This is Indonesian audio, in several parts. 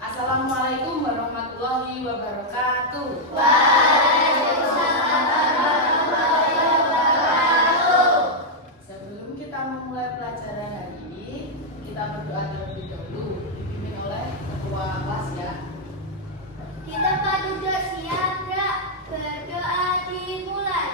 Assalamualaikum warahmatullahi wabarakatuh. Waalaikumsalam warahmatullahi wabarakatuh. Sebelum kita memulai pelajaran hari ini, kita berdoa terlebih dahulu, dipimpin oleh ketua kelas ya. Kita pada siap, Kak. Berdoa dimulai.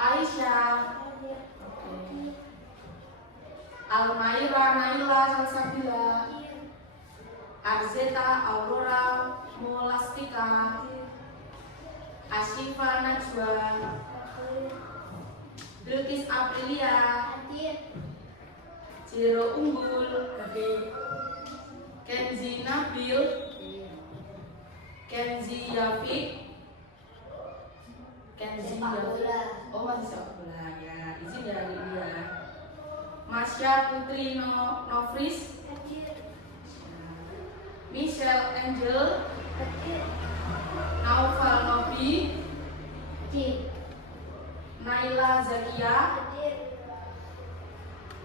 Aisyah, Almaira, Naila, Salsabila, Arzeta, Aurora, Molastika, Ashifa, Najwa, Bilkis, Aprilia, Jero Unggul, Kenzi, Nabil, Kenzi, Yafik, Kenzi, oh masih sepak bola ya, izin dari dia. Masya Putri Novris, Michelle Angel, Naufal Nobi, Naila Zakia,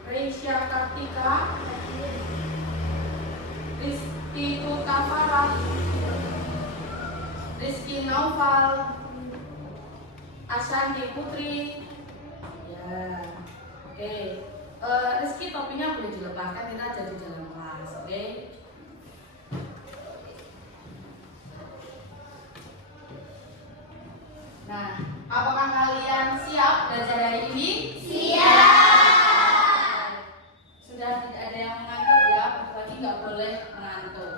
Reisha Kartika, Rizky Tutafara, Rizky Naufal, Ashanti Putri, ya, oke. Rizky topinya boleh dilepaskan, kita jadi dalam kelas, oke? Nah, apakah kalian siap belajar hari ini? Siap. Sudah tidak ada yang mengantuk ya, lagi nggak boleh mengantuk.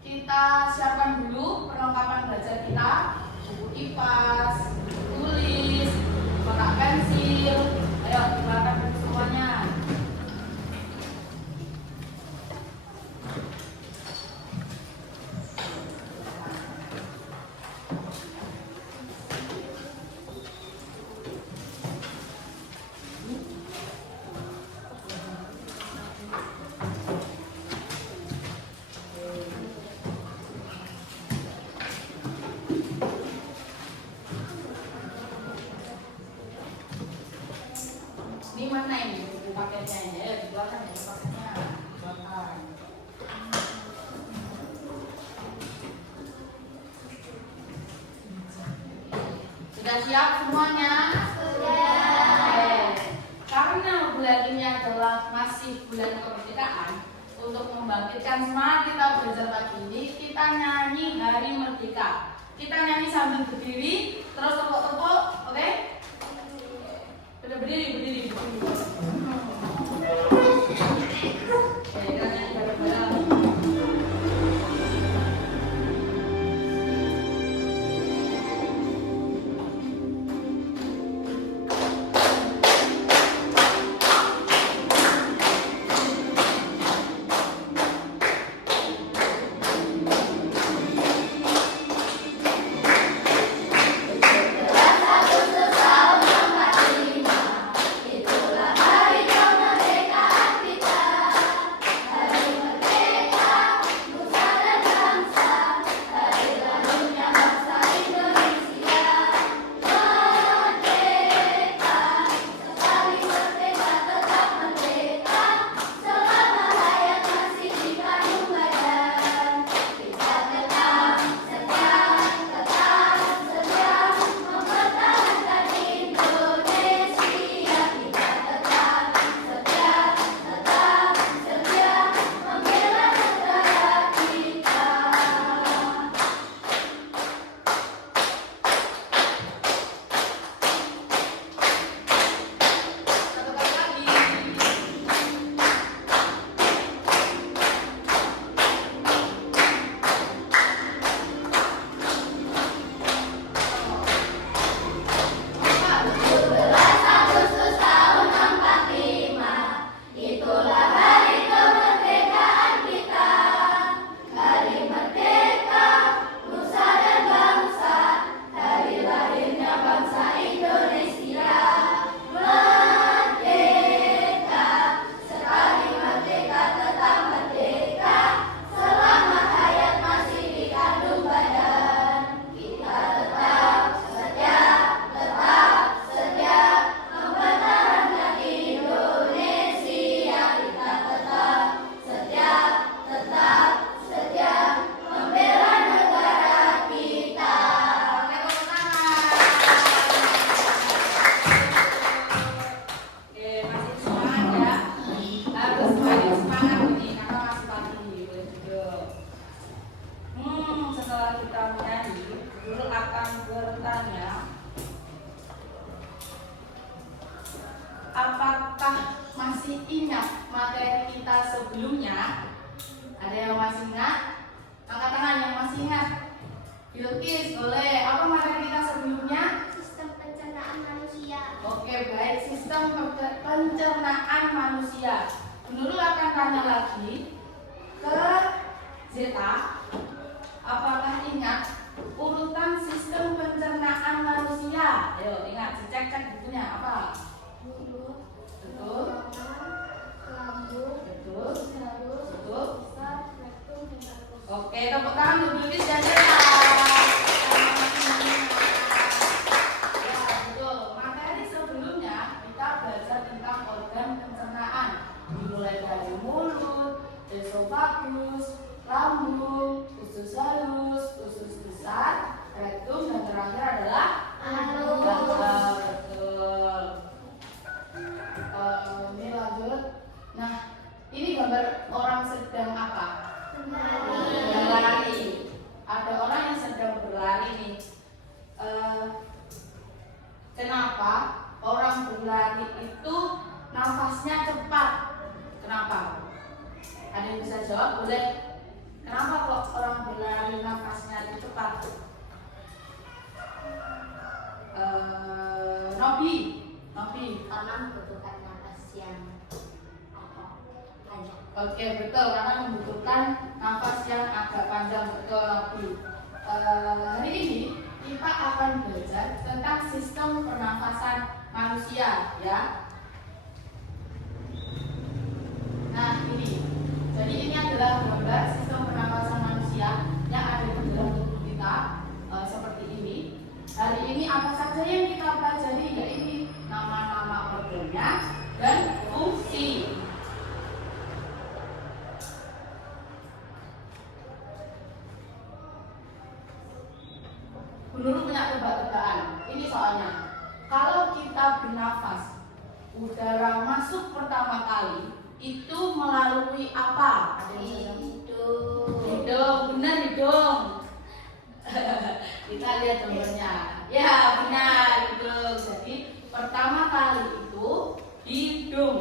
Kita siapkan dulu perlengkapan belajar kita. Buku kipas, tulis, kotak pensil. Ayo silakan semuanya. Ini mana ini buku paketnya ini? Ya, di belakang ya paketnya. Belakang. Sudah siap semuanya? Sudah. Karena bulan ini adalah masih bulan kemerdekaan, untuk membangkitkan semangat kita belajar pagi ini, kita nyanyi Hari Merdeka. Kita nyanyi sambil berdiri, terus tepuk-tepuk, oke? Berdiri. Oke, kita nyanyi bareng-bareng. Berdiri. pencernaan manusia. Menurut akan tanya lagi ke Zeta, apakah ingat urutan sistem pencernaan manusia? Ayo ingat, cek bukunya apa? Mulut, Betul, lambung, betul, usus, betul. saraf, rektum, dan anus. Oke, tepuk tangan untuk Bilkis dan Zeta. Ya, betul. Materi sebelumnya kita belajar tentang organ pencernaan, dimulai dari mulut, esofagus, lambung, usus halus, usus besar, rektum, dan terakhir adalah Anus. Betul. Ini lanjut. Nah, ini gambar orang sedang apa? Berlari. Ada orang yang sedang berlari nih. Kenapa orang berlari itu nafasnya cepat? Kenapa? Ada yang bisa jawab? Boleh. Kenapa kok orang berlari nafasnya itu cepat? Nobi. Karena membutuhkan nafas yang panjang. Oke, betul, karena membutuhkan nafas yang agak panjang, betul Nobi. Hari ini kita akan belajar tentang sistem pernafasan manusia, ya. Nah, ini. Jadi ini adalah gambar sistem pernafasan manusia yang ada di dalam tubuh kita, seperti ini. Hari ini apa saja yang kita pelajari, yaitu nama-nama organnya dan fungsi. Menurut punya tebak-tebakan, ini soalnya kalau kita bernafas, udara masuk pertama kali itu melalui apa? Ada yang bisa jawab? Hidung, benar hidung. Kita lihat gambarnya. Ya benar hidung. Jadi pertama kali itu hidung.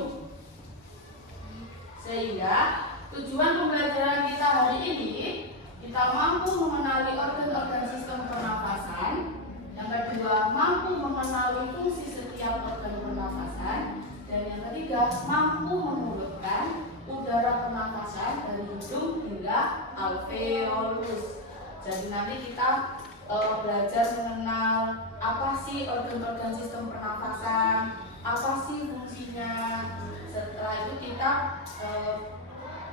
Sehingga tujuan pembelajaran kita hari ini, kita mampu mengenali organ-organ sistem pernafasan. Yang kedua, mampu mengenali fungsi setiap organ pernafasan. Dan yang ketiga, mampu memulurkan udara pernafasan dari hidung hingga alveolus. Jadi nanti kita belajar mengenal apa sih organ-organ sistem pernafasan, apa sih fungsinya. Setelah itu kita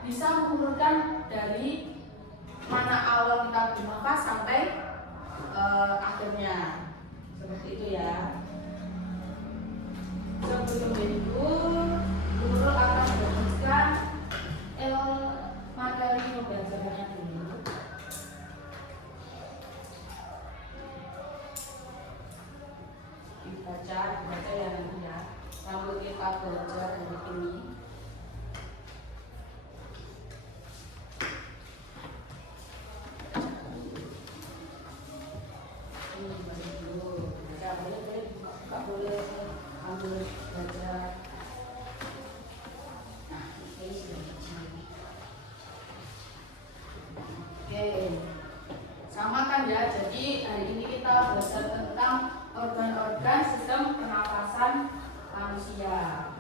bisa mengurutkan dari mana awal kita bernafas sampai akhirnya. Seperti itu ya. Sebelum itu, guru akan meneruskan materi pembelajarannya dulu. Dibaca ya nanti ya. Lalu kita belajar dari ini. Boleh ambil baca. Nah, ini sudah dicari. Oke, samakan ya. Jadi hari ini kita belajar tentang organ-organ sistem pernafasan manusia.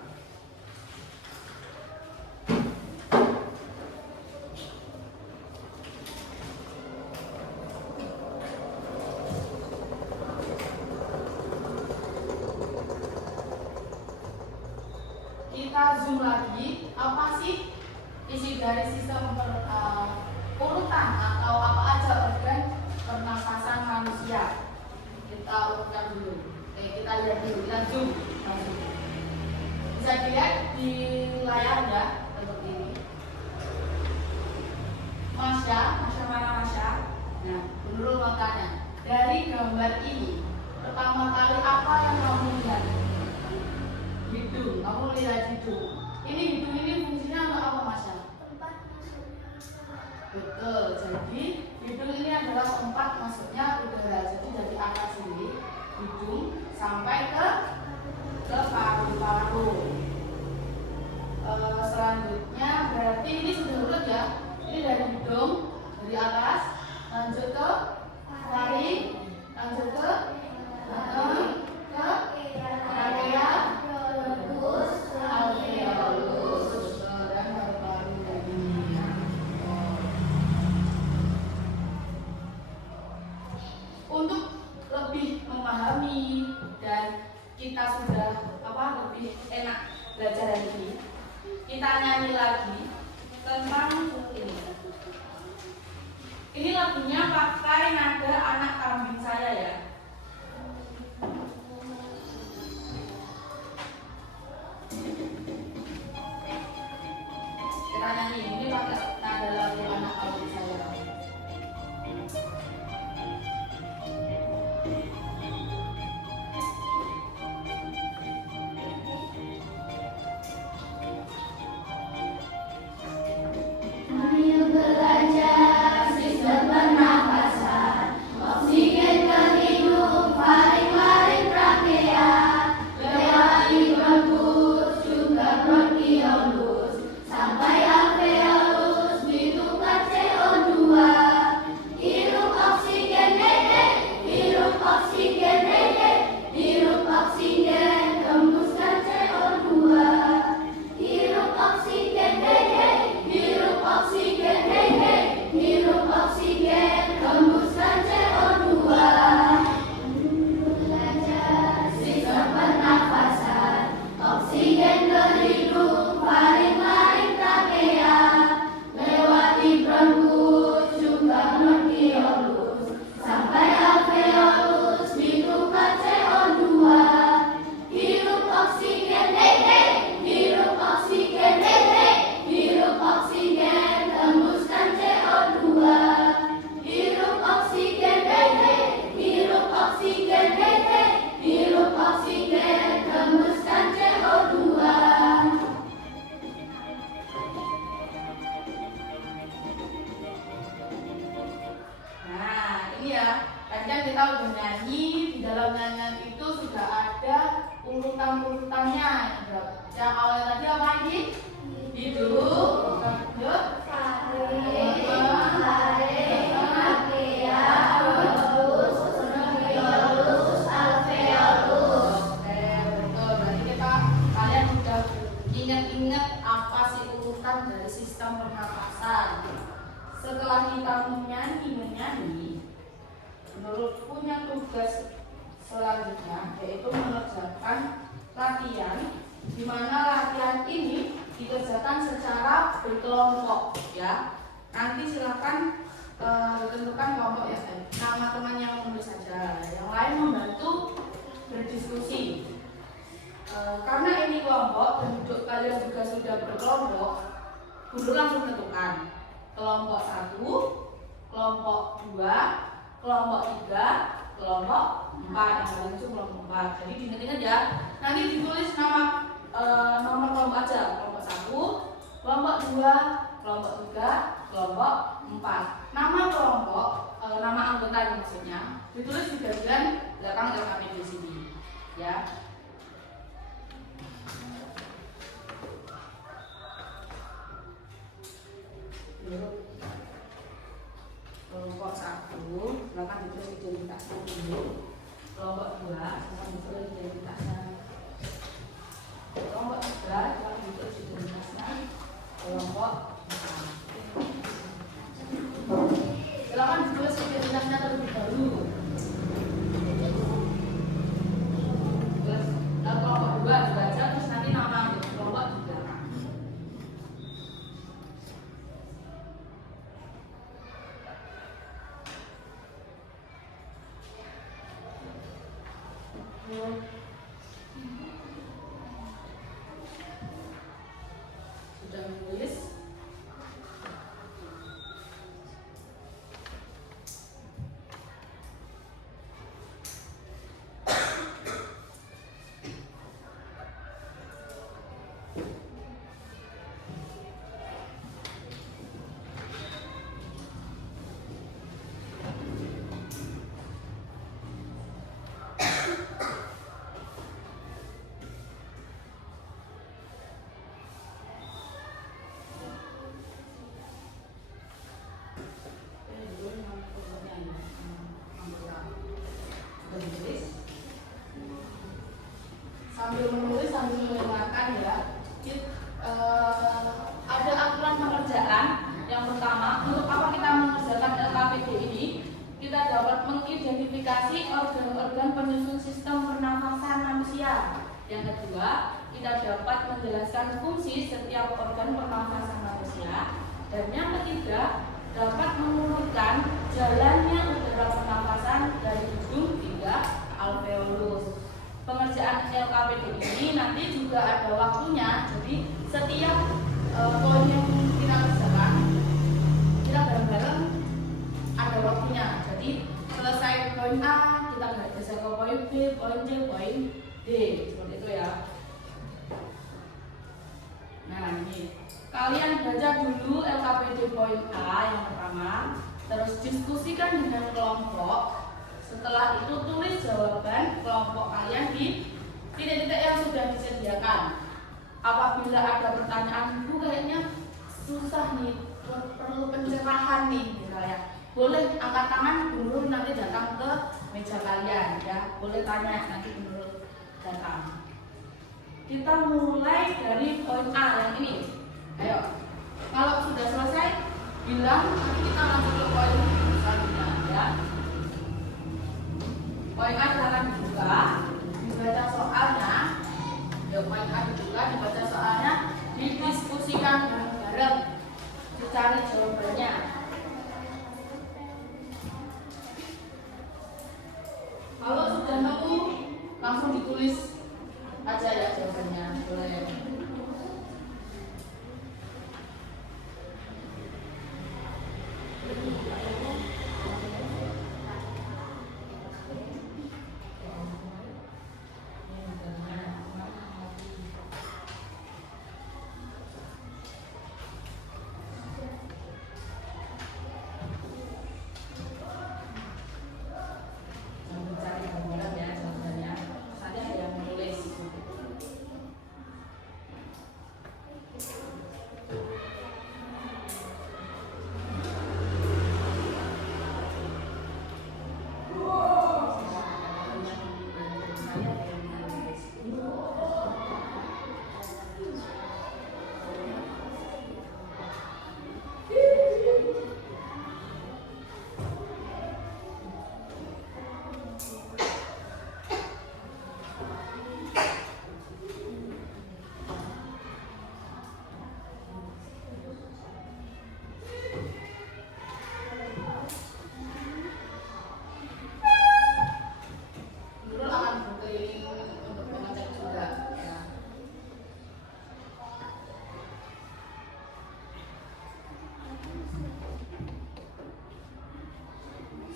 Kita zoom lagi, apa sih isi dari sistem urutan atau apa aja organ pernafasan manusia. Kita urutkan dulu. Oke, kita lihat dulu, kita zoom langsung. Bisa dilihat di layar ya, seperti ini. Masya mana Masya? Nah, menurut makanya dari gambar ini, pertama kali apa yang kamu lihat? Hidung, kamu lihat hidung. Ini hidung ini fungsinya untuk apa Masya? Tempat masuknya udara. Betul, jadi hidung ini adalah tempat masuknya udara. Jadi dari atas sini, hidung sampai ke paru-paru. Selanjutnya berarti ini sudah urut ya. Ini dari hidung, dari atas, lanjut ke tarik, lanjut ke area, terus alveolus. kita sudah lebih enak belajar hari ini, kita nyanyi lagi tentang ini. Ini lagunya pakai nada anak kambing saya ya. Kita nyanyi ini pakai nada lagu anak kambing saya. Ayo belajar sistem pernafasan, oksigen ke hidung, paling-paling trakea, lewati bronkus, juga bronkiolus, sampai alveolus, ditukar CO2. Hirup oksigen dede, hirup oksigen dede, hirup oksigen, hembuskan CO2. Hirup oksigen dede, hirup oksigen dede, hirup oksigen, hembuskan CO2. Belajar sistem pernafasan, oksigen ke hidung, paling-paling trakea, lewati bronkus, juga bronkiolus, sampai alveolus, ditukar CO2. Hirup oksigen dede, hirup oksigen dede, hirup oksigen, hembuskan CO2. Hirup oksigen dede, hirup oksigen dede, hirup oksigen, hembuskan CO2. Nah, ini ya. Tadi kan kita udah nyanyi, di dalam nyanyian itu sudah ada urutan-urutannya. Yang awalnya tadi apa ini? Hidup, lanjut, Oke, betul. Berarti kalian udah ingat-ingat apa sih urutan dari sistem pernapasan. Setelah kita menyanyi, menurut punya tugas selanjutnya yaitu mengerjakan latihan, di mana latihan ini dikerjakan secara berkelompok ya. Nanti silakan tentukan kelompok ya. Nama teman yang menulis saja, yang lain membantu berdiskusi. Karena ini kelompok dan duduk kalian juga sudah berkelompok, guru langsung tentukan kelompok 1, kelompok 2, kelompok 3, kelompok 4. Yang lain itu kelompok 4. Jadi diingat-ingat ya. Nanti ditulis nomor kelompok aja. Kelompok 1, kelompok 2, kelompok 3, kelompok 4. Nama kelompok, nama anggota maksudnya, ditulis di bagian belakang LKP di sini. Ya. Kelompok 1, silakan ditulis identitasnya dulu. Kelompok 2, silakan ditulis identitasnya. Kelompok 3, silakan ditulis identitasnya. Kelompok 4, silakan ditulis identitasnya terlebih dahulu. Terus kelompok 2 juga aja, terus nanti nama kelompok 3. Sudah menulis? Sambil menulis sambil mendengarkan ya. Ada aturan pengerjaan. Yang pertama, untuk apa kita mengerjakan LKPD ini? Kita dapat mengidentifikasi organ-organ penyusun sistem pernafasan manusia. Yang kedua, kita dapat menjelaskan fungsi setiap organ pernafasan manusia. Dan yang ketiga, dapat mengurutkan jalannya udara pernafasan dari hidung hingga alveolus. Pengerjaan LKPD ini nanti juga ada waktunya, jadi setiap poin yang kita kerjakan, kita bareng-bareng ada waktunya. Jadi selesai poin A, kita geser ke poin B, poin C, poin D, seperti itu ya. Nah ini, kalian baca dulu LKPD poin A yang pertama, terus diskusikan dengan kelompok. Setelah itu tulis jawaban kelompok kalian di titik-titik yang sudah disediakan. Apabila ada pertanyaan, Bu kayaknya susah nih, perlu pencerahan nih misalnya, boleh angkat tangan, Bu nanti datang ke meja kalian ya. Boleh tanya, nanti Bu datang. Kita mulai dari poin A yang ini. Ayo, kalau sudah selesai bilang, nanti kita lanjut ke poin selanjutnya ya. Poin A silakan dibaca soalnya. Ya, poin A juga dibaca soalnya, didiskusikan bareng-bareng, dicari jawabannya. Kalau sudah nemu, langsung ditulis aja ya jawabannya, boleh.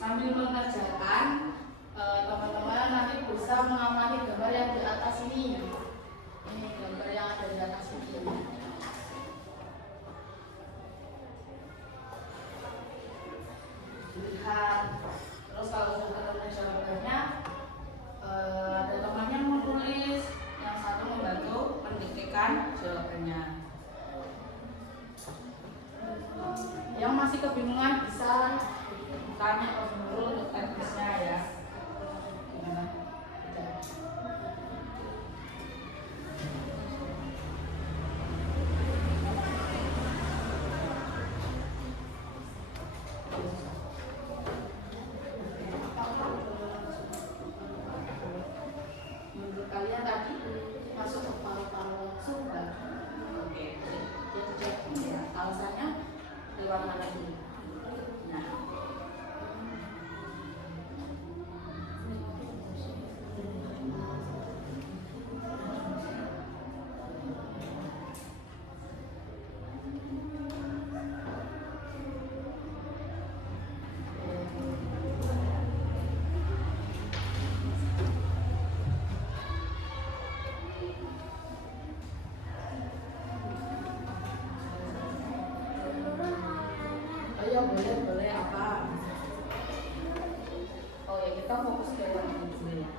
Sambil mengerjakan, teman-teman nanti bisa mengamati gambar yang di atas ini. Ini gambar yang ada di atas ini. Lihat. Terus kalau sudah ketemu jawabannya, ada temannya mau tulis, yang satu membantu mendiktekan jawabannya. Yang masih kebingungan bisa tanya ke guru untuk teknisnya ya. Gimana? Menurut kalian tadi masuk ke paru-paru langsung nggak? Oke, ya, alasannya lewat mana dulu? Nah, boleh apa? Oh ya, kita fokus ke yang ini dulu ya.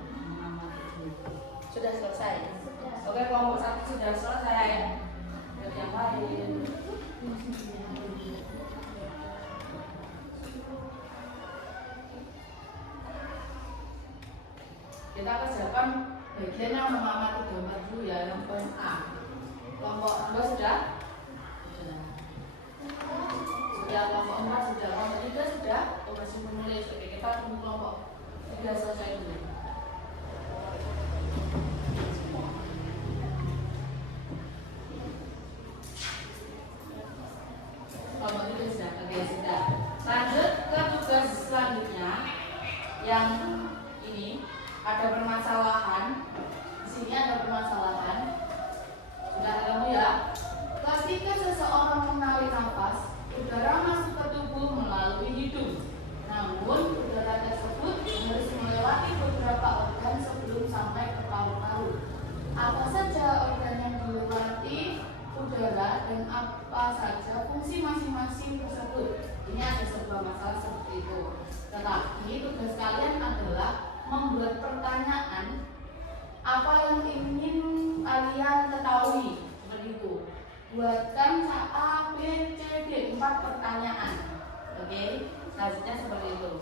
Sudah selesai. Oke, kelompok 1 sudah selesai. Lihat yang lain. Kita kerjakan bagian yang mengamati gambar dulu ya, yang poin A. Kelompok 2 sudah? Sudah, kelompok 4 sudah, kelompok 3 sudah, masih menulis. Oke, kita tunggu kelompok 3 selesai dulu. masing-masing tersebut. Ini ada sebuah masalah seperti itu. Tetapi tugas kalian adalah membuat pertanyaan apa yang ingin kalian ketahui, seperti itu. Buatkan A, B, C, D 4 pertanyaan. Oke, selanjutnya seperti itu.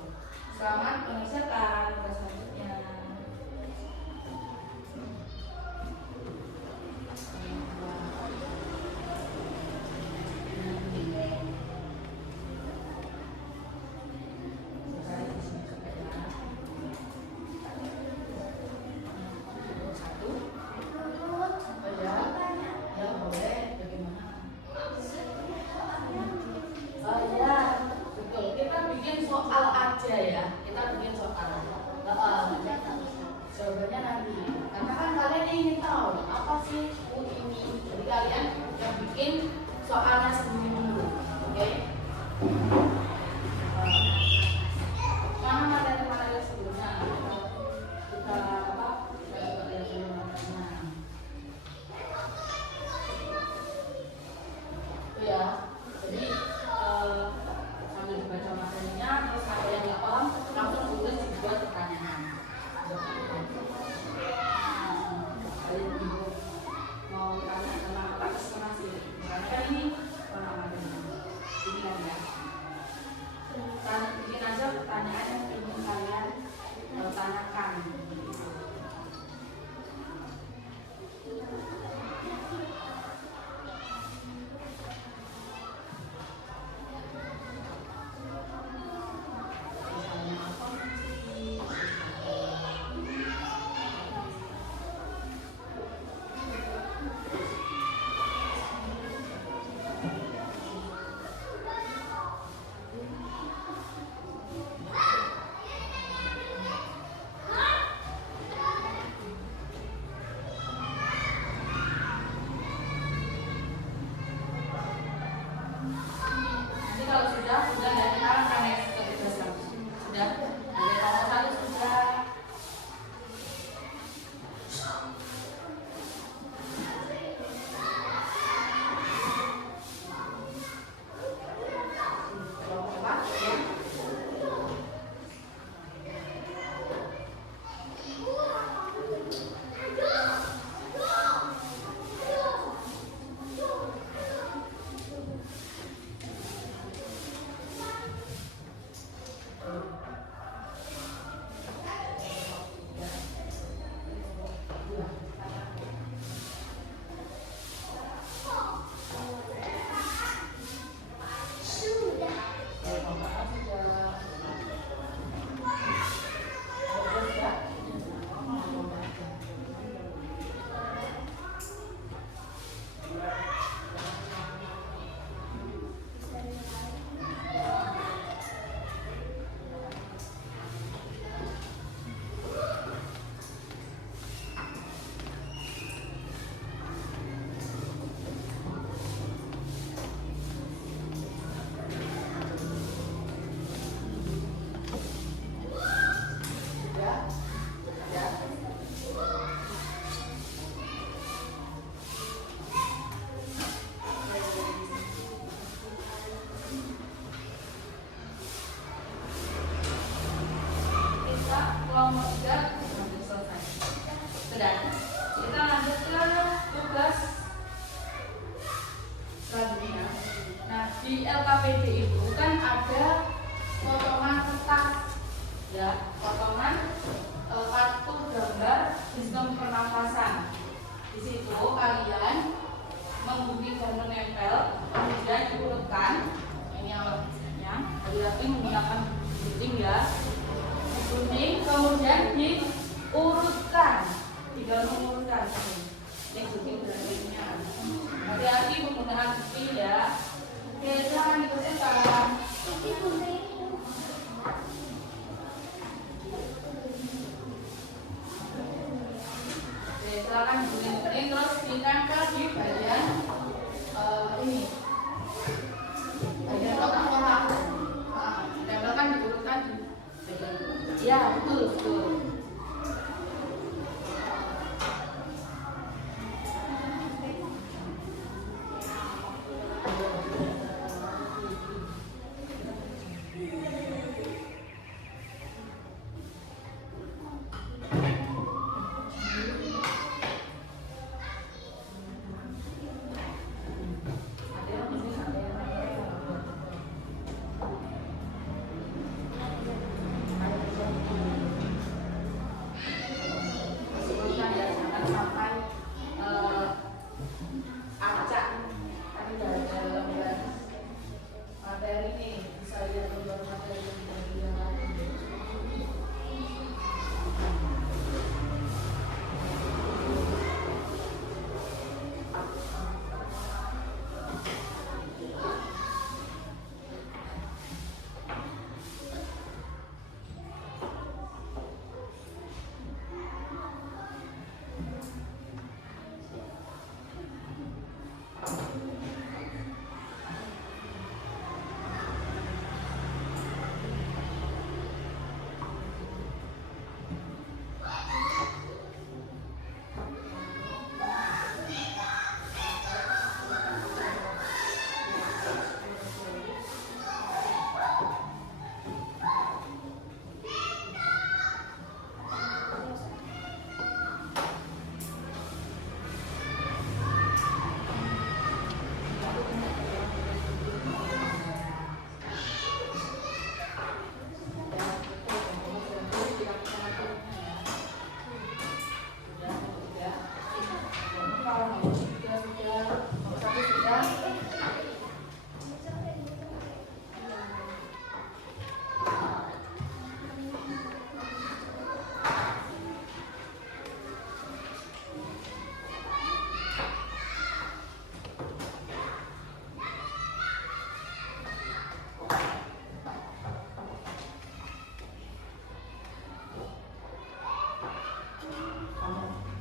Selamat mengerjakan tugas selanjutnya. Jawabannya nanti, karena kan kalian ingin tahu apa sih U ini, jadi kalian yang bikin soalnya sendiri dulu, oke? Mana materi-materi sebelumnya kita apa? Kita lihat dulu materinya. Itu ya, jadi sambil dibaca materinya, terus ada yang nggak paham langsung tulis dibuat pertanyaan. Kalian mau tanya tentang apa kesempatan karena kan ini ini kan ya, bikin aja pertanyaan yang ingin kalian tanyakan. Kalau sudah ya kita akan next ke tugas selanjutnya. Sudah, dari nomor 1 sudah. Kelompok 3 sudah selesai. Sudah. Kita lanjut ke tugas selanjutnya. Nah, di LKPD itu kan ada potongan kertas, ya, potongan kartu gambar sistem pernafasan. Di situ kalian menggunting dan menempel, kemudian diurutkan. Ini alatnya. Hati-hati menggunakan gunting ya. Gunting kemudian diurutkan, tinggal mengurutkan. Ini gunting berarti hati-hati menggunakan gunting ya. Oke, silakan dibersihkan. Oke, silakan gunting terus ditempel di bagian ini, bagian kotak-kotak. Ditempelkan, diurutkan di bagian. Ya, betul, betul.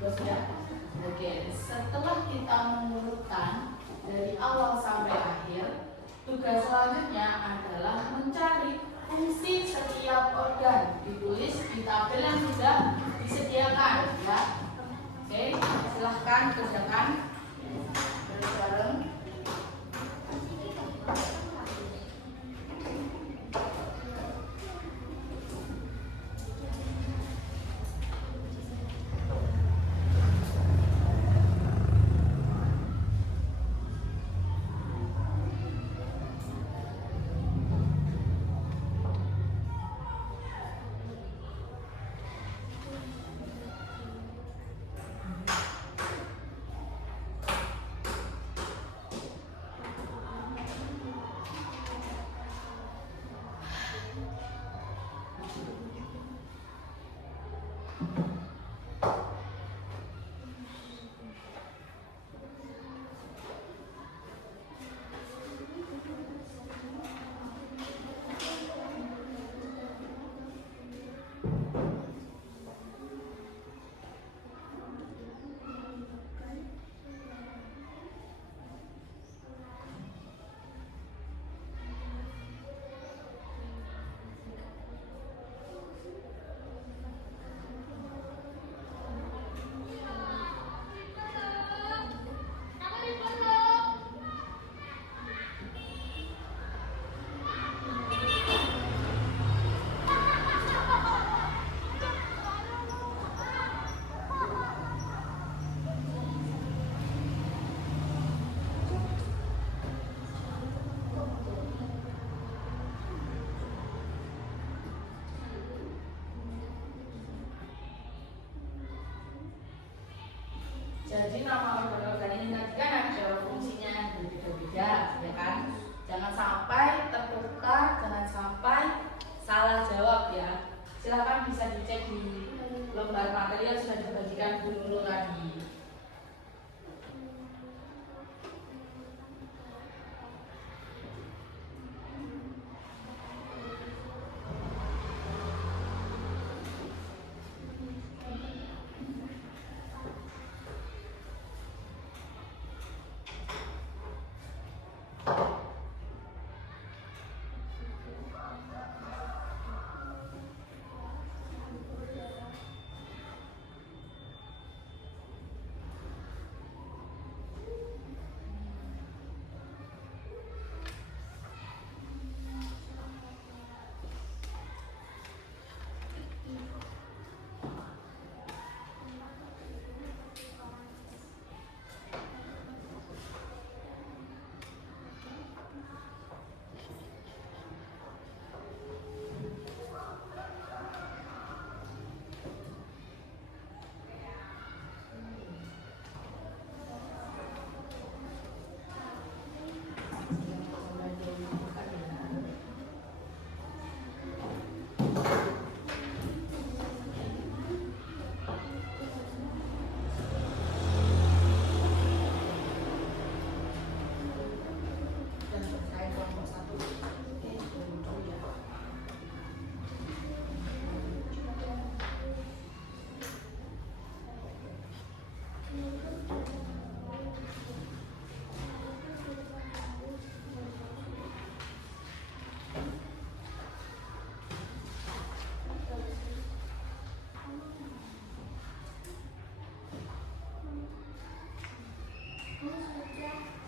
Sudah? Oke, setelah kita mengurutkan dari awal sampai akhir, tugas selanjutnya adalah mencari fungsi setiap organ. Ditulis di tabel yang sudah disediakan, ya. Oke, silahkan kerjakan bareng-bareng. Jadi nama organ-organ ini nanti kan ada fungsinya yang berbeda-beda, ya kan? Jangan sampai tertukar, jangan sampai salah jawab ya. Silakan bisa dicek di lembar materi yang sudah dibagikan Bu Nurul tadi.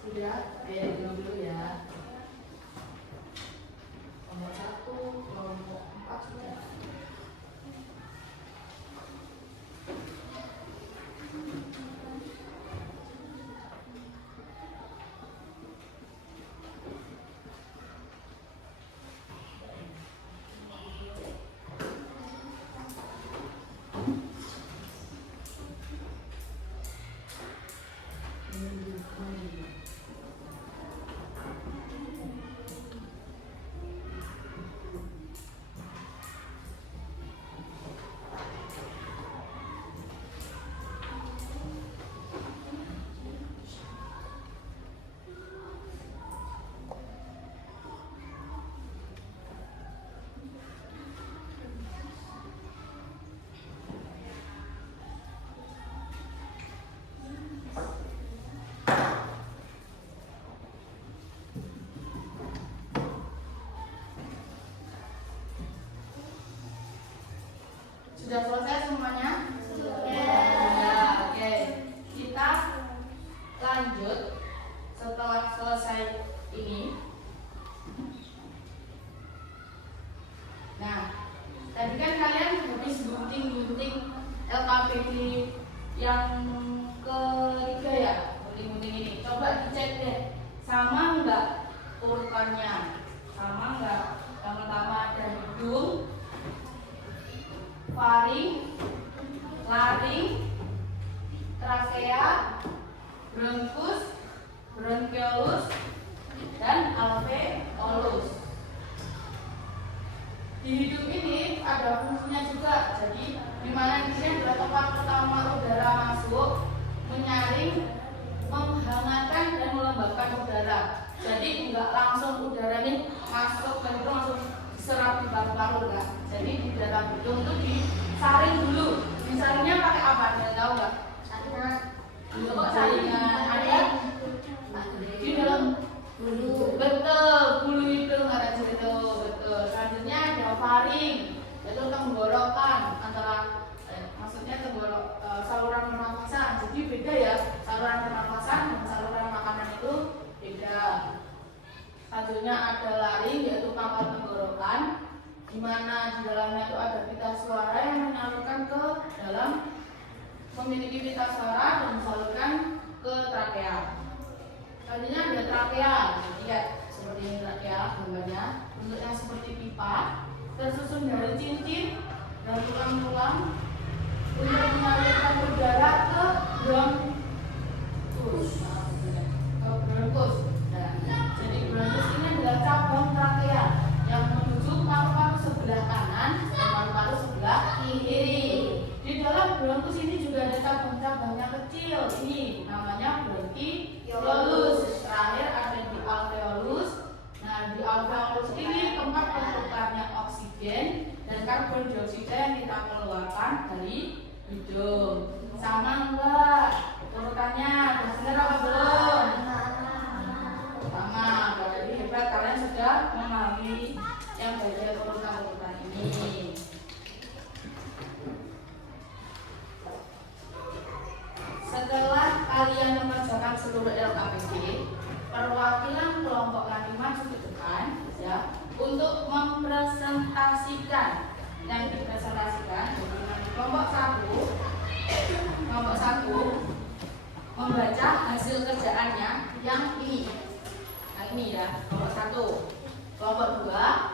Sudah, dulu ya. Nomor 1, kelompok 4 sudah. Sudah selesai semuanya? Sudah. Ya, oke. Kita lanjut setelah selesai ini. Nah, tadi kan kalian habis gunting-gunting LKPD yang ketiga ya, gunting-gunting ini. Coba dicek deh, sama enggak urutannya? Sama enggak? Pertama ada hidung, faring, laring, trakea, bronkus, bronkiolus, dan alveolus. Di hidung ini ada fungsinya juga. Jadi di mana di sini adalah tempat pertama udara masuk, menyaring, menghangatkan dan melembabkan udara. Jadi enggak langsung udara ini masuk dan itu langsung diserap di paru-paru enggak. Jadi di dalam hidung itu disaring dulu. Disaringnya pakai apa? Kalian tahu enggak? Saringan ada di dalam bulu. Betul, bulu hidung ada di situ. Betul. Selanjutnya ada faring, yaitu tenggorokan antara maksudnya tenggorok saluran pernafasan. Jadi beda ya, saluran pernafasan dan saluran makanan itu beda. Selanjutnya ada laring, yaitu pangkal tenggorokan, di mana di dalamnya itu ada pita suara yang menyalurkan ke dalam, memiliki pita suara dan disalurkan ke trakea. Selanjutnya ada trakea, lihat seperti ini trakea gambarnya, bentuknya seperti pipa, tersusun dari cincin dan tulang-tulang untuk menyalurkan udara ke bronkus. Jadi bronkus ini adalah cabang trakea yang menuju paru-paru sebelah kanan dan paru-paru sebelah kiri. Di dalam bronkus ini juga ada cabang-cabangnya kecil. Ini namanya bronkiolus. Terakhir ada di alveolus. Nah, di alveolus ini tempat tertukarnya oksigen dan karbon dioksida yang kita keluarkan dari hidung. Sama enggak urutannya? Udah benar apa belum? Sama. Berarti hebat, kalian sudah memahami yang bagian urutan-urutan ini. Setelah kalian mengerjakan seluruh LKPD, perwakilan kelompok nanti maju ke depan ya untuk mempresentasikan yang dipresentasikan. Jadi kelompok satu membaca hasil kerjaannya yang ini. Nah ini ya, kelompok satu. Kelompok dua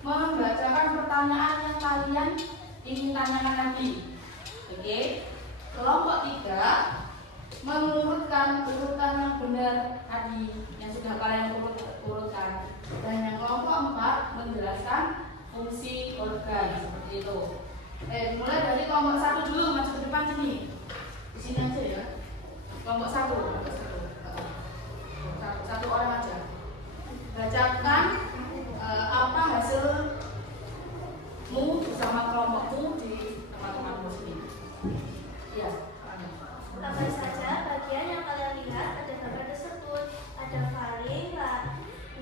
membacakan pertanyaan yang kalian ingin tanyakan tadi. Oke. Kelompok 3 mengurutkan urutan yang benar tadi yang sudah kalian urutkan. Dan yang kelompok 4 menjelaskan fungsi organ seperti itu. Mulai dari kelompok 1 dulu, maju ke depan sini. Di sini aja ya. Kelompok 1. Satu orang aja. Bacakan apa hasilmu bersama kelompokmu di teman-temanmu sini. Ya. Apa saja bagian yang kalian lihat ada gambar tersebut. Ada faring,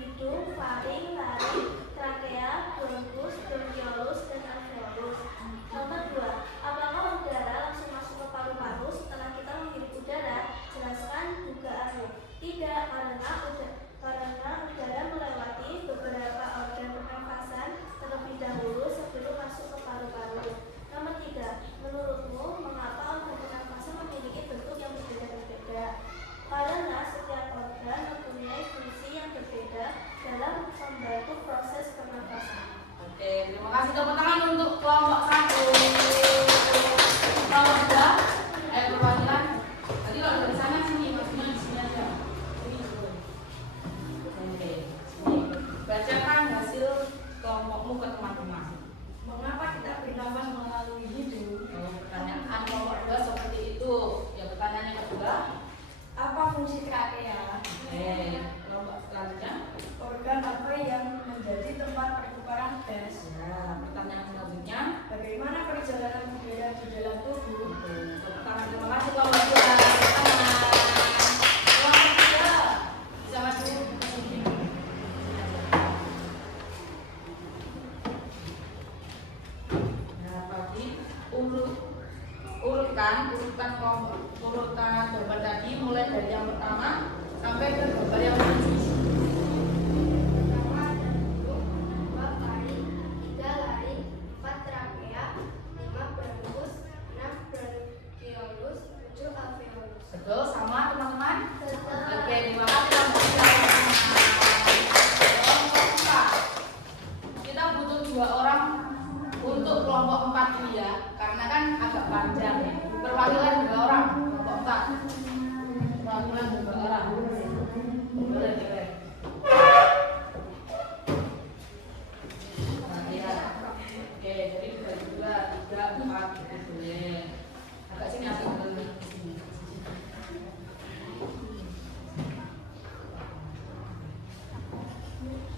hidung, faring, laring, trakea, bronkus, bronkiolus, dan alveolus. Nomor 2. Apakah udara langsung masuk ke paru-paru setelah kita menghirup udara? Jelaskan juga urutan gambar tadi mulai dari yang pertama sampai ke gambar yang ke-7. Pertama ada hidung, 2 faring, 3 laring, 4 trakea, 5 bronkus, 6 bronkiolus, 7 alveolus. Betul, sama teman-teman? Betul. Oke, terima kasih teman-teman. Kelompok 4. Kita butuh 2 orang untuk kelompok 4 ini ya, karena kan agak panjang ya. Perwakilan 2 orang, kelompok 4. Perwakilan 2 orang. Boleh, boleh. Nah, ya. Oke, jadi dibagi 2, 3, 4, gitu boleh. Agak sini, agak sini.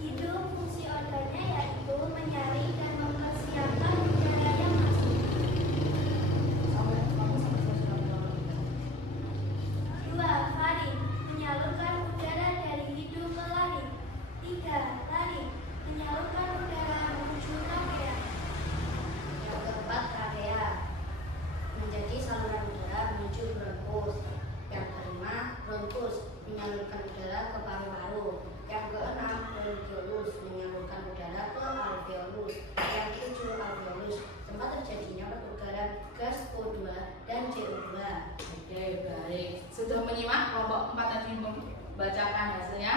Hidung fungsi organnya yaitu menyaring dan mempersiapkan udara yang masuk. 2. Faring menyalurkan udara dari hidung ke laring. 3. Laring menyalurkan udara menuju trakea. Yang keempat, trakea menjadi saluran udara menuju bronkus. Yang kelima, bronkus menyalurkan udara ke paru-paru. Yang keenam, bronkiolus menyalurkan udara ke alveolus. Yang ketujuh, alveolus tempat terjadinya pertukaran gas O2 dan CO2. Oke, baik. Sudah menyimak kelompok 4 tadi membacakan hasilnya?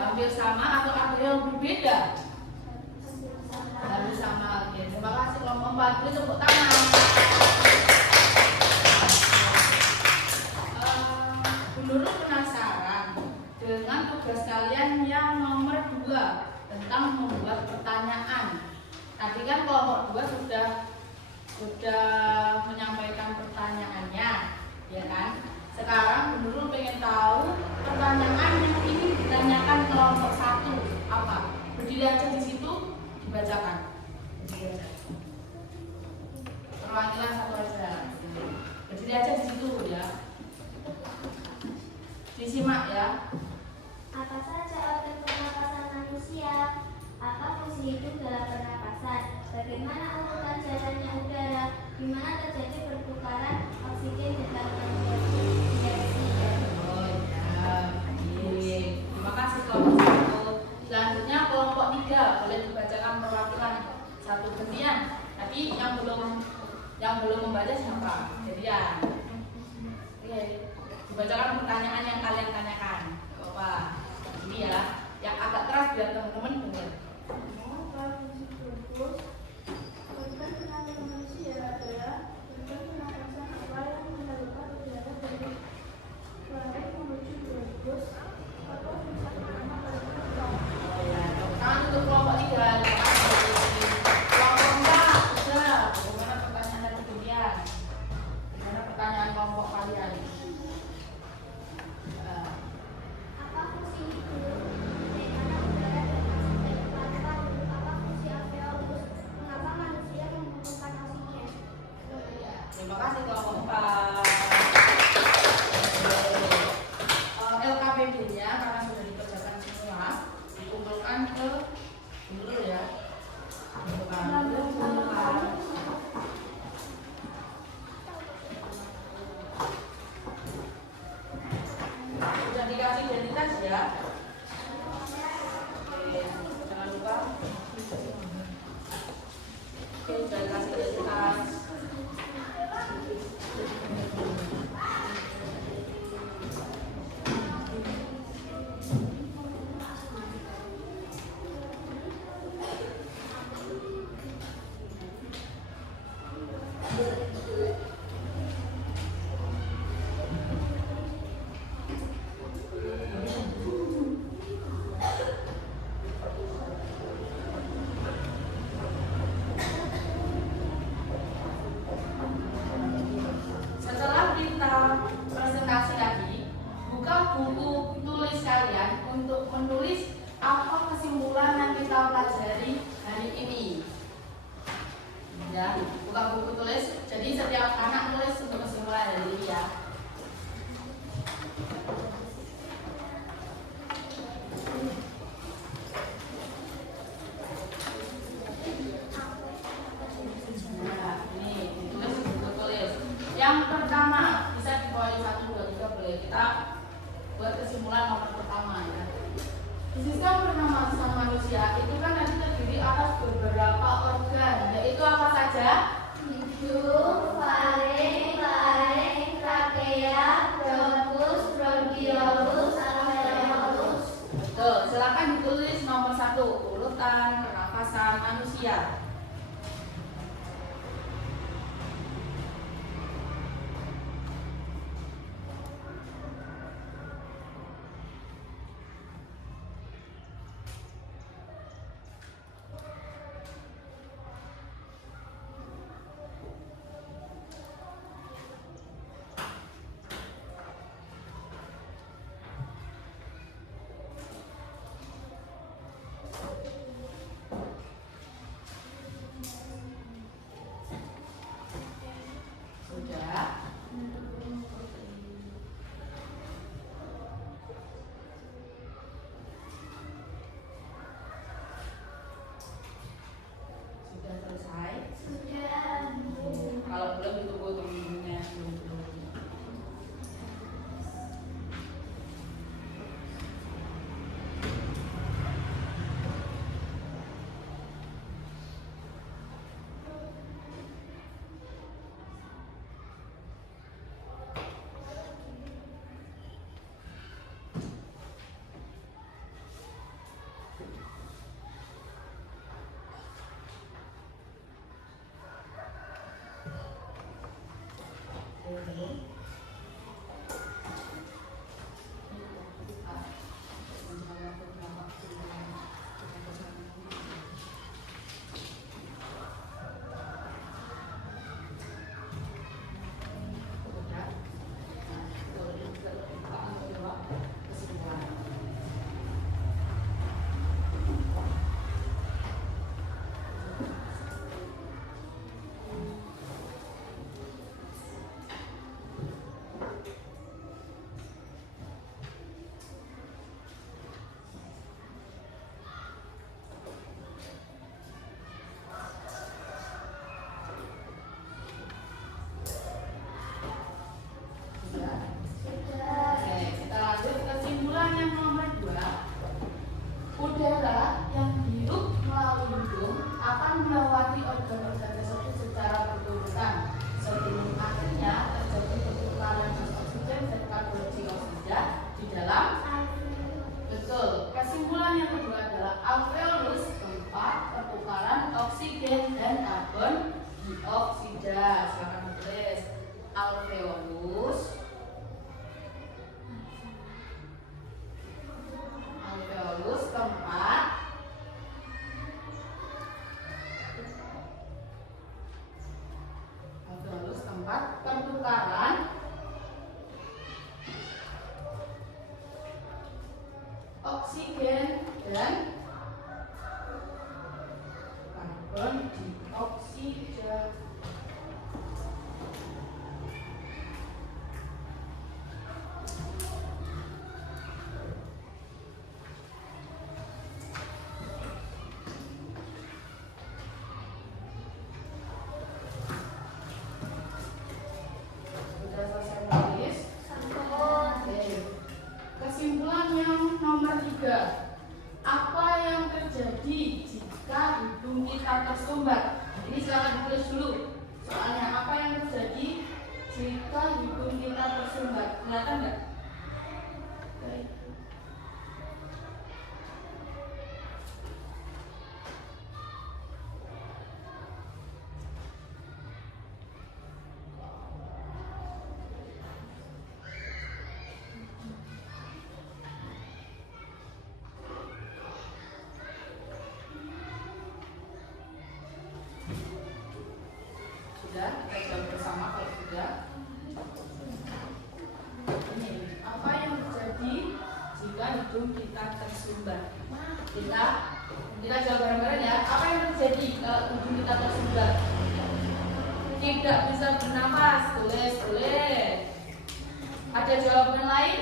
Hampir sama atau ada yang berbeda? Hampir sama. Oke, terima kasih kelompok 4. Beri tepuk tangan. Bu Nurul penasaran dengan tugas kalian yang nomor 2 tentang membuat pertanyaan. Tadi kan kelompok 2 sudah menyampaikan pertanyaannya, ya kan? Sekarang Bu Nurul pengen tahu pertanyaan yang ini ditanyakan kelompok 1 apa? Berdiri aja di situ, dibacakan. Perwakilan 1 aja. Berdiri aja di situ ya. Disimak ya. Apa saja organ pernapasan manusia? Apa fungsi hidung dalam pernapasan? Bagaimana urutan jalannya udara? Di mana terjadi pertukaran oksigen dan karbon dioksida? Oh ya, baik. Terima kasih kelompok 1. Selanjutnya kelompok 3 boleh dibacakan perwakilan 1 gantian. Tapi yang belum membaca siapa? Jadian. Oke, dibacakan pertanyaan yang kalian tanyakan. Apa? Ini ya, yang agak keras biar teman-teman dengar. Apa fungsi bronkus? Organ pernapasan manusia adalah organ pernapasan awal yang menyalurkan udara dari laring menuju bronkus. Apa fungsi utama pada bronkus? Oh ya, tepuk tangan untuk kelompok 3. Terima kasih. Kelompok 4 sudah. Bagaimana pertanyaan dari gantian? Bagaimana pertanyaan kelompok kalian? Apa fungsi hidung? Bagaimana udara dan masuk dari paru-paru? Apa fungsi alveolus? Mengapa manusia membutuhkan oksigen? Terima kasih kelompok 4. LKPD-nya karena sudah dikerjakan semua, dikumpulkan ke dulu ya. Kumpulkan. Sudah dikasih identitas ya. Oke, jangan lupa. Oke, sudah dikasih identitas. Yang pertama bisa di poin 1, 2, 3 boleh kita buat kesimpulan nomor pertama ya. Sistem pernafasan manusia itu kan nanti terdiri atas beberapa organ, yaitu apa saja? Hidung, faring, laring, trakea, bronkus, bronkiolus, alveolus. Betul, silakan ditulis nomor 1, urutan pernafasan manusia. Sudah. Sudah selesai. Sudah. Kalau belum ditunggu temennya dulu. Udara yang dihirup melalui hidung akan melewati organ-organ tersebut secara berurutan. Sebelum akhirnya terjadi pertukaran gas oksigen dan karbon dioksida di dalam. Betul. Kesimpulan yang kedua adalah alveolus, tempat pertukaran oksigen dan karbon dioksida. Silakan tulis alveolus. Alveolus tempat pertukaran oksigen dan karbon dioksida. Kesimpulan yang nomor 3, apa yang terjadi jika hidung kita tersumbat? Ini silakan ditulis dulu. Soalnya apa yang terjadi jika hidung kita tersumbat? Kelihatan nggak? Sudah, kita jawab bersama kalau sudah. Ini, apa yang terjadi jika hidung kita tersumbat? Kita jawab bareng-bareng ya. Apa yang terjadi kalau hidung kita tersumbat? Tidak bisa bernapas. Tulis. Ada jawaban lain?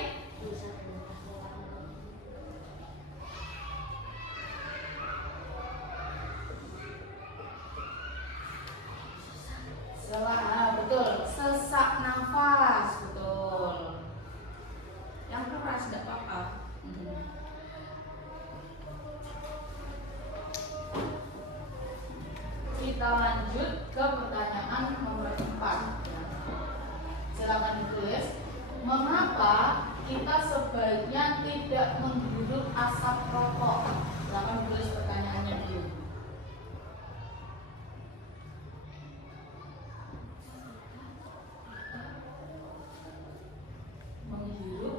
Betul, sesak kita sebaiknya tidak menghirup asap rokok? Silakan tulis pertanyaannya dulu. Menghirup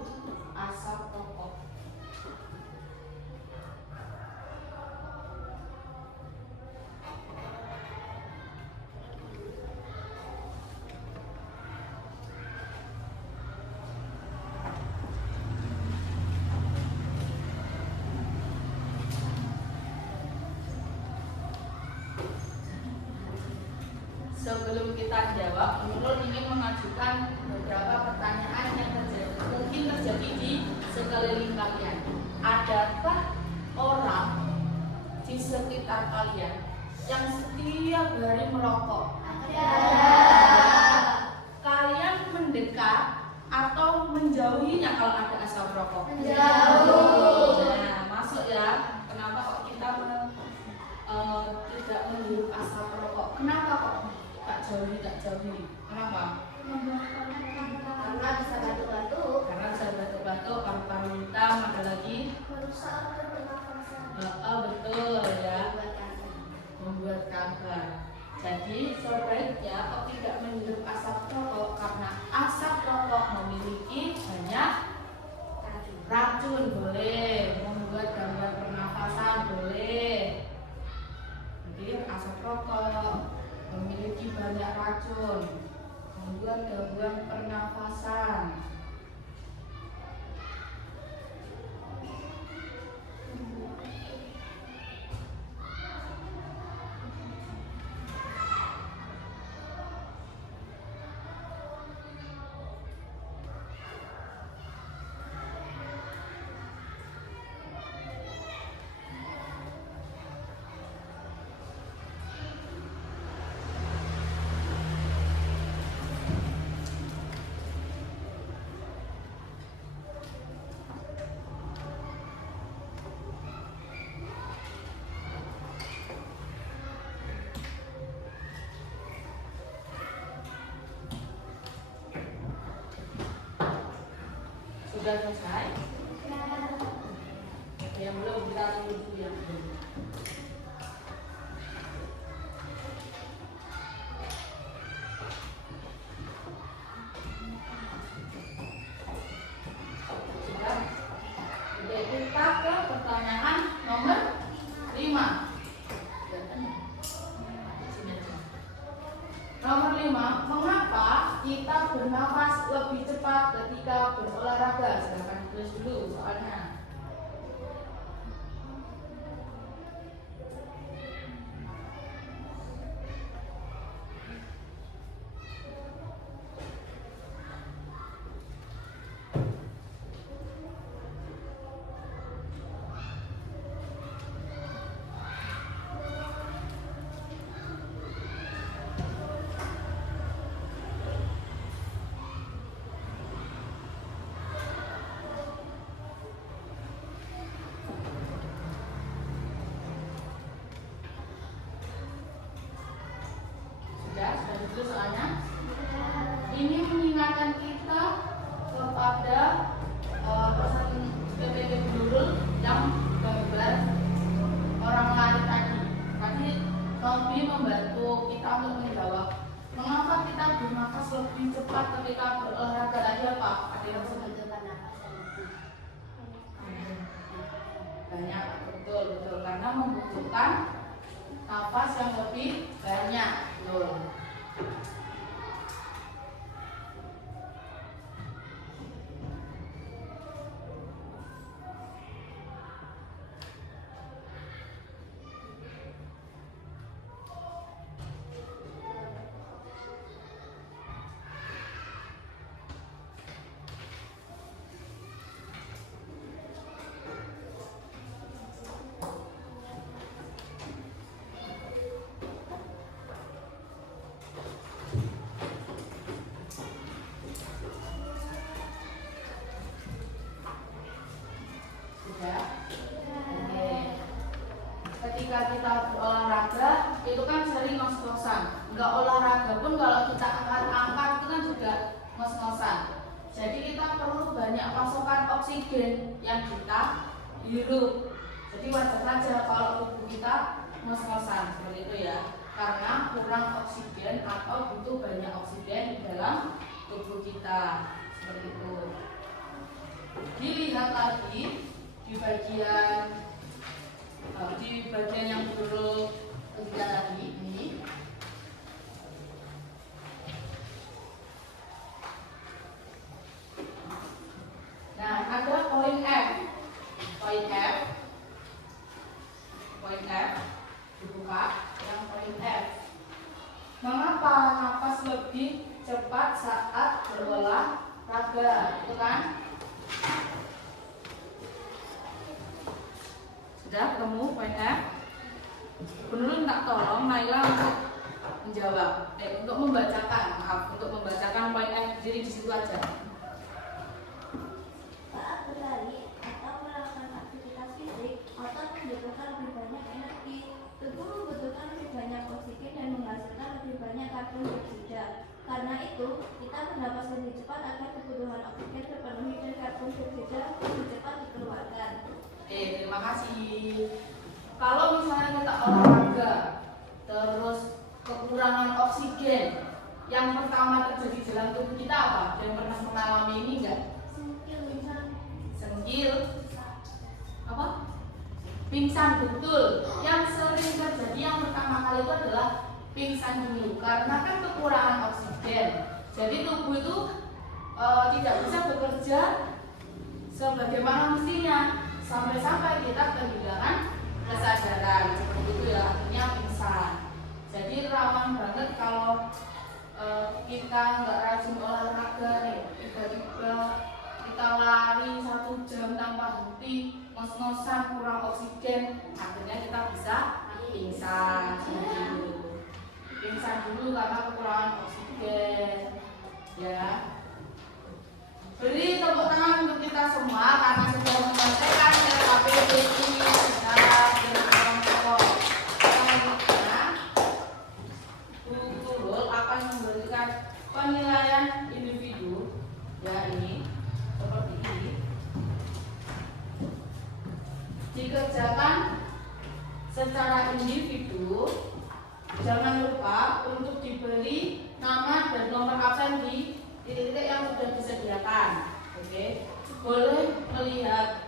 asap rokok. Sebelum kita jawab, Nurul ingin mengajukan beberapa pertanyaan yang mungkin terjadi di sekeliling kalian. Adakah orang di sekitar kalian yang setiap hari merokok? Ada. Kalian mendekat atau menjauhinya kalau ada asap rokok? Menjauh. Nah, masuk ya. Kenapa kok kita tidak menghirup asap rokok? Kenapa kok tak jauhi? Kenapa? Karena bisa bantu-bantu. Karena bisa bantu-bantu paru-paru kita, ada lagi. Merusak organ pernafasan. Betul ya, Buat kanker. membuat kanker. Jadi sebaiknya kok tidak menghirup asap rokok karena asap rokok memiliki banyak racun, boleh membuat gangguan pernafasan, boleh. Jadi asap rokok memiliki banyak racun, membuat gangguan pernafasan. Sudah selesai? Yang belum kita tunggu dulu yang belum. Sudah? Oke, kita ke pertanyaan nomor 5. Nomor 5, mengapa kita bernafas lebih cepat ketika berolahraga? Silahkan tulis dulu soalnya. Sudah ditulis soalnya. Ini mengingatkan kita kepada pesan PPT Nurul yang gambar orang lari tadi. Tadi Tommy membantu kita untuk menjawab mengapa kita bernafas lebih cepat ketika berolahraga. Tadi apa? Ada yang sebut banyak, betul karena membutuhkan nafas yang lebih banyak. Betul. Ketika kita berolahraga itu kan sering ngos-ngosan. Enggak olahraga pun kalau kita angkat-angkat itu kan juga ngos-ngosan. Jadi kita perlu banyak pasokan yang kita hirup. Jadi wajar saja kalau tubuh kita ngos-ngosan seperti itu ya, karena kurang oksigen atau butuh banyak oksigen di dalam tubuh kita seperti itu. Dilihat lagi di bagian yang huruf ketiga tadi ini. Nah, ada poin F. Poin F dibuka yang poin F. Mengapa napas lebih cepat saat berolahraga? Itu kan? Sudah ketemu poin F? Benar minta tolong Naila untuk menjawab, untuk membacakan poin F. Jadi di situ aja. Saat berlari atau melakukan aktivitas fisik, otot membutuhkan lebih banyak energi. Tubuh membutuhkan lebih banyak oksigen dan menghasilkan lebih banyak karbon dioksida. Karena itu, kita bernapas lebih cepat agar kebutuhan oksigen terpenuhi dan karbon dioksida lebih cepat dikeluarkan. Terima kasih. Kalau misalnya kita olahraga, terus kekurangan oksigen, yang pertama terjadi dalam tubuh kita apa? Yang pernah mengalami ini enggak? Senggil, apa? Pingsan, betul. Yang sering terjadi yang pertama kali itu adalah pingsan dulu, karena kan kekurangan oksigen. Jadi tubuh itu tidak bisa bekerja sebagaimana mestinya, sampai-sampai kita kehilangan kesadaran seperti itu ya, artinya pingsan. Jadi rawan banget kalau kita nggak rajin olahraga nih, tiba-tiba kita lari 1 jam tanpa henti, ngos-ngosan, kurang oksigen, akhirnya kita bisa pingsan. Pingsan dulu karena kekurangan oksigen, ya. Beri tepuk tangan untuk kita semua karena sudah menyelesaikan LKPD ini secara dengan pokok. Selanjutnya, Bu Nurul akan memberikan penilaian individu, ya ini seperti ini. Dikerjakan secara individu. Jangan lupa untuk diberi nama dan nomor absen di titik-titik yang sudah disediakan. Oke, boleh melihat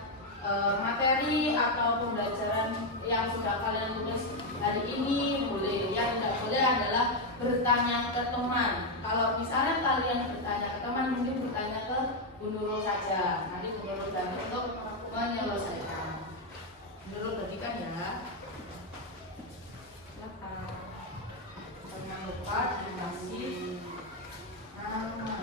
materi atau pembelajaran yang sudah kalian tulis hari ini, boleh. Yang tidak boleh adalah bertanya ke teman. Kalau misalnya kalian bertanya ke teman, mungkin bertanya ke Bu Nurul saja. Nanti Bu Nurul bantu untuk menyelesaikan. Bu Nurul perhatikan ya. Silakan. Jangan lupa dikasih nama.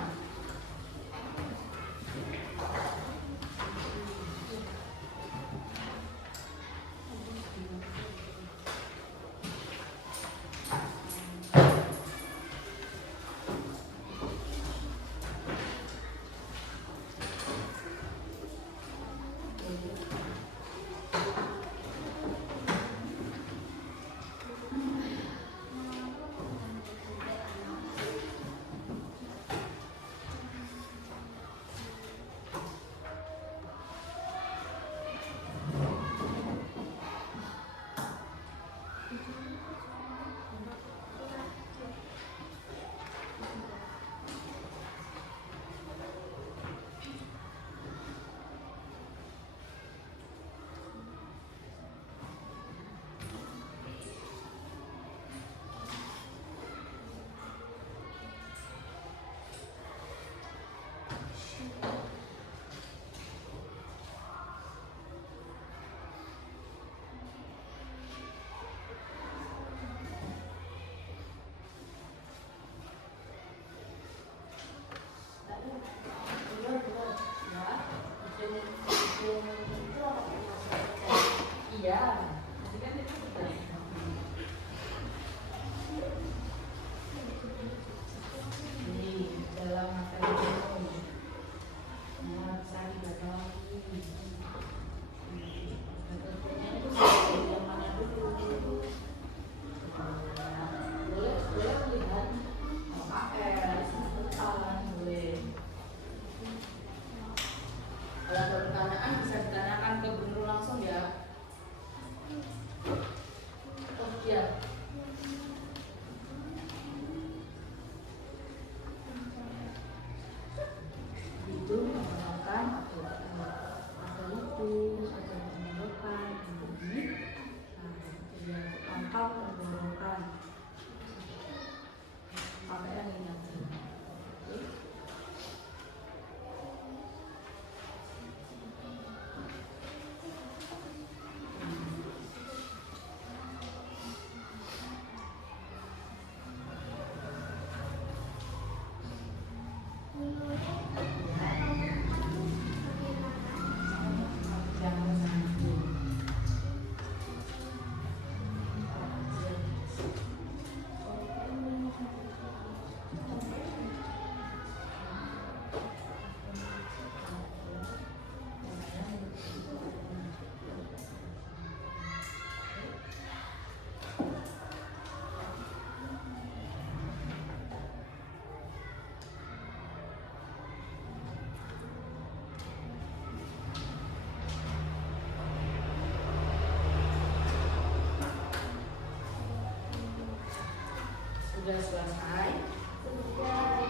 Sudah selesai? Sudah,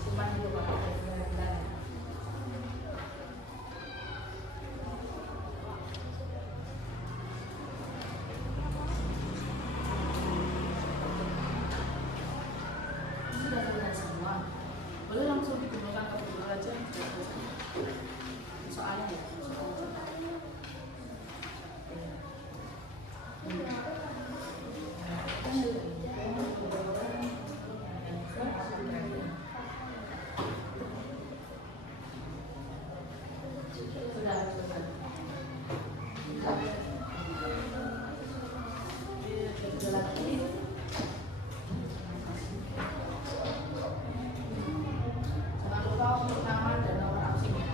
simpan dulu kalau benar-benar. Sudah selesai semua. Boleh langsung digunakan ke buku aja. Soalnya ya. Jangan lupa untuk nama dan nomor absen ya.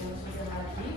Sudah lagi.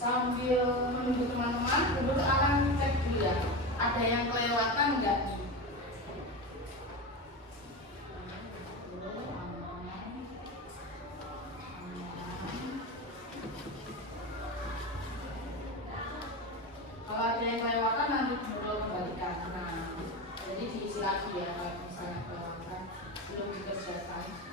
Sambil menunggu teman-teman, dulu akan cek dulu ya, ada yang kelewatan enggak nih? Kalau ada yang kelewatan nanti dulu kembalikan. Nah, jadi diisi lagi ya kalau misalnya kelewatan belum dikerjakan.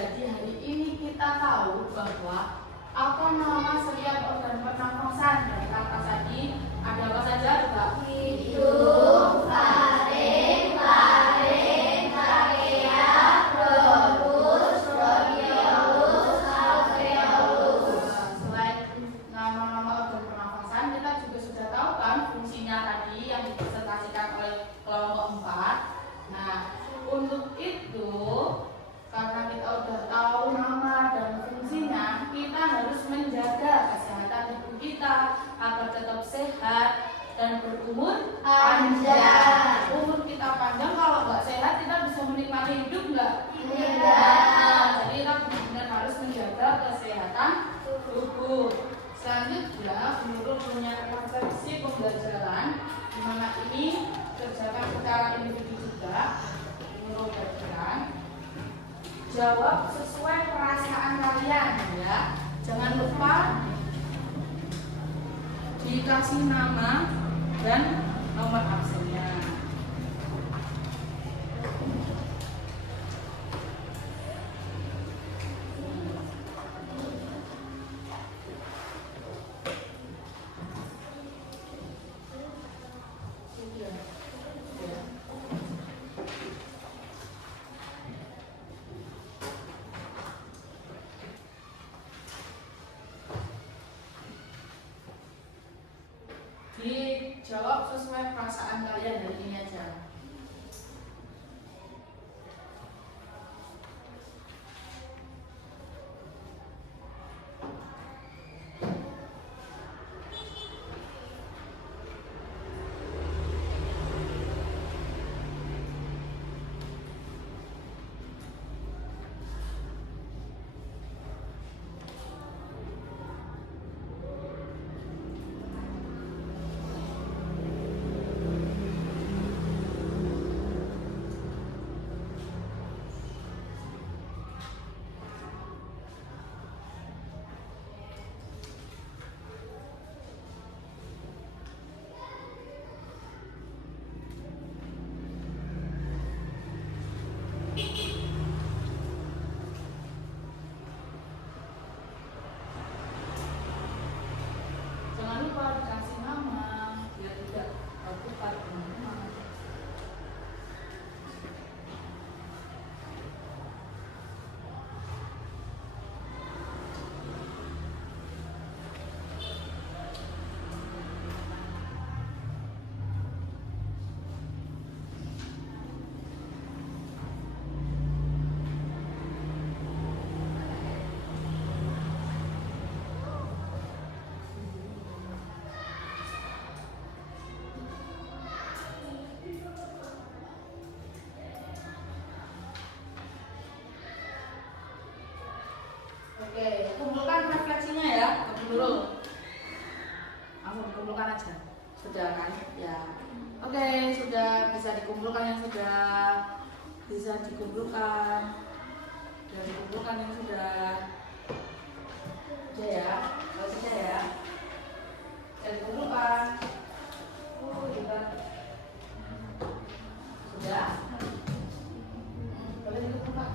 Jadi hari ini kita tahu bahwa apa nama setiap organ pernafasan. Dari kata tadi ada apa saja? Ada Hidung, faring, laring, trakea, bronkus, bronkiolus, alveolus. Selain nama-nama organ pernafasan, kita juga sudah tahu kan fungsinya tadi yang dipresentasikan oleh kelompok 4. Nah, untuk itu karena kita udah tahu nama dan fungsinya, kita harus menjaga kesehatan tubuh kita agar tetap sehat dan berumur panjang. Umur kita panjang, kalau nggak sehat kita bisa menikmati hidup nggak? Nah, jadi kita benar-benar harus menjaga kesehatan tubuh. Selanjutnya, guru punya konsepsi pembelajaran di mana ini kerjakan secara individu juga. Guru berikan jawab sesuai perasaan kalian ya. Jangan lupa dikasih nama dan nomor absennya. Dijawab sesuai perasaan kalian dari ini aja. Jangan lupa dikasih nama biar tidak tertukar teman-teman. Oke, kumpulkan refleksinya ya, dulu. Langsung dikumpulkan aja. Sudah kan? Ya. Oke, sudah bisa dikumpulkan yang sudah bisa dikumpulkan. Sudah dikumpulkan yang sudah. Sudah ya, kalau sudah ya. Sudah dikumpulkan. Juga. Sudah. Boleh dikumpulkan.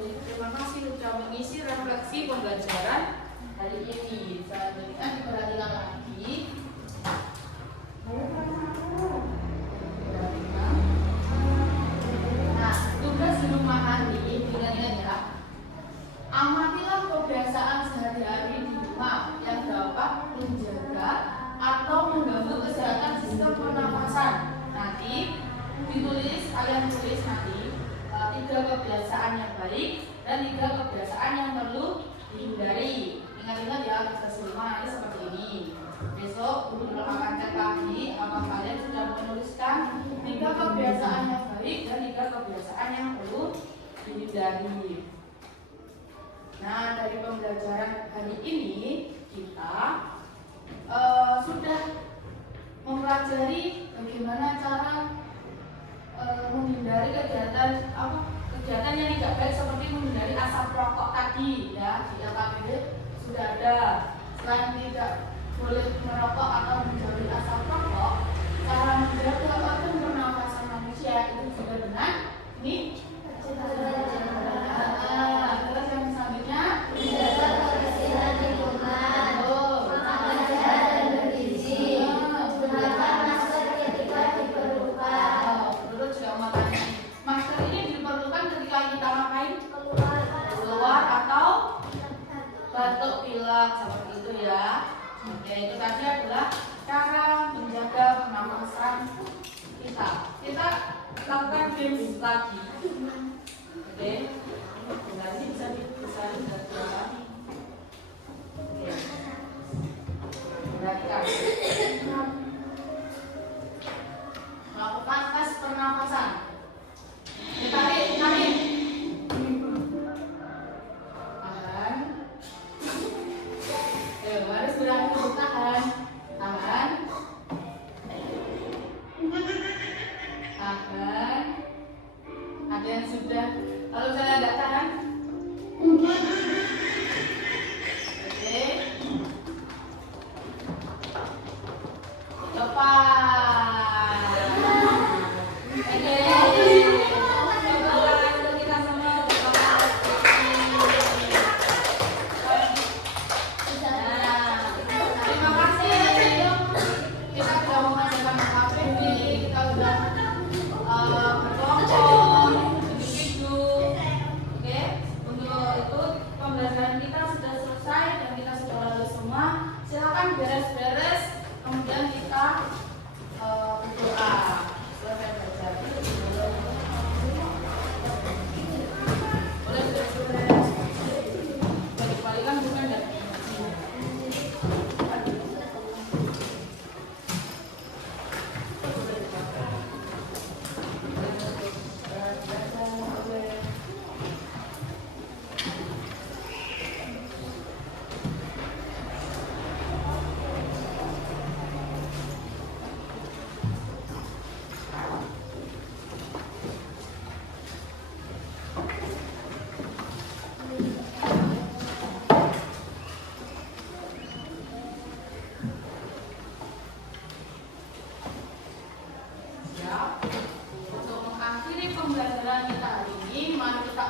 Terima kasih sudah mengisi refleksi pembelajaran hari ini. Selanjutnya diperhatikan lagi. Nah, tugas di rumah nanti ingat-ingat ya. Amatilah kebiasaan sehari-hari di rumah yang dapat menjaga atau mengganggu kesehatan sistem pernafasan. Nanti ditulis, kalian tulis nanti 3 kebiasaan yang baik dan 3 kebiasaan yang perlu dihindari. Ingat-ingat ya, tugas rumah nanti seperti ini. Besok guru akan cek lagi apakah kalian sudah menuliskan 3 kebiasaan yang baik dan 3 kebiasaan yang perlu dihindari. Nah, dari pembelajaran hari ini kita sudah mempelajari bagaimana cara menghindari kegiatan yang tidak baik seperti menghindari asap rokok tadi ya. Di LKPD sudah ada. Selain tidak boleh merokok atau menjauhi asap rokok, cara menjaga organ pernafasan manusia itu juga dengan ini. Terus yang selanjutnya menjaga kebersihan lingkungan, makan sehat dan bergizi, gunakan masker ketika diperlukan. Terus juga makanya masker ini diperlukan ketika kita ngapain? Keluar atau batuk pilek seperti itu ya. Oke, itu tadi adalah cara menjaga pernafasan kita. Kita lakukan games lagi. Oke, nanti bisa dilakukan. Oke, perhatikan. Melakukan tes pernafasan. Ditarik. Tahan. Harus berani tahan. Tahan. Ada yang sudah. Kalau saya tidak tahan. Oke. Lepas. Oke. Untuk kita semua berdoa. Terima kasih. Kita sudah mengajarkan KPD, kita sudah berkelompok, individu. Oke, untuk itu pembelajaran kita sudah selesai dan kita sudah lulus semua. Silakan beres-beres, kemudian kita berdoa. Selesai belajar. Boleh beres-beres. Dikembalikan bukan dan untuk mengakhiri pembelajaran kita hari ini, mari kita